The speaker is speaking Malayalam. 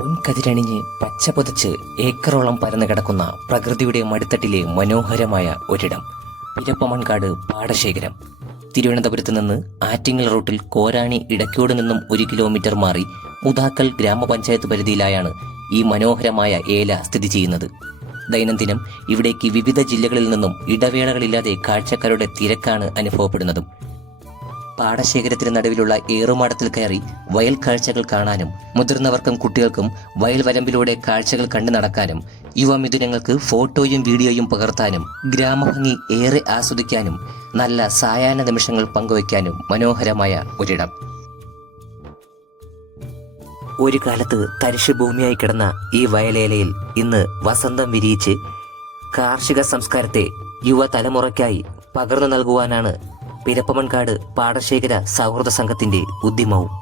പൊൻകതിരണിഞ്ഞ് പച്ച പൊതിച്ച് ഏക്കറോളം പരന്നു കിടക്കുന്ന പ്രകൃതിയുടെ മടിത്തട്ടിലെ മനോഹരമായ ഒരിടം പിരപ്പമൺകാട് പാടശേഖരം. തിരുവനന്തപുരത്ത് നിന്ന് ആറ്റിങ്ങൽ റൂട്ടിൽ കോരാണി ഇടയ്ക്കോട് നിന്നും 1 കിലോമീറ്റർ മാറി മുതാക്കൽ ഗ്രാമപഞ്ചായത്ത് പരിധിയിലായാണ് ഈ മനോഹരമായ ഏല സ്ഥിതി ചെയ്യുന്നത്. ദൈനംദിനം ഇവിടേക്ക് വിവിധ ജില്ലകളിൽ നിന്നും ഇടവേളകളില്ലാതെ കാഴ്ചക്കാരുടെ തിരക്കാണ് അനുഭവപ്പെടുന്നതും. പാടശേഖരത്തിന് നടുവിലുള്ള ഏറുമാടത്തിൽ കയറി വയൽ കാഴ്ചകൾ കാണാനും മുതിർന്നവർക്കും കുട്ടികൾക്കും വയൽ വരമ്പിലൂടെ കാഴ്ചകൾ കണ്ടു നടക്കാനും യുവമിഥുനങ്ങൾക്ക് ഫോട്ടോയും വീഡിയോയും പകർത്താനും ഗ്രാമഭംഗി ഏറെ ആസ്വദിക്കാനും നല്ല സായാഹ്ന നിമിഷങ്ങൾ പങ്കുവയ്ക്കാനും മനോഹരമായ ഒരിടം. ഒരു കാലത്ത് തരിശു ഭൂമിയായി കിടന്ന ഈ വയലേലയിൽ ഇന്ന് വസന്തം വിരിയിച്ച് കാർഷിക സംസ്കാരത്തെ യുവതലമുറയ്ക്കായി പകർന്നു നൽകുവാനാണ് പിരപ്പമൺകാട് പാടശേഖര സൗഹൃദ സംഘത്തിന്റെ ഉദ്യമവും.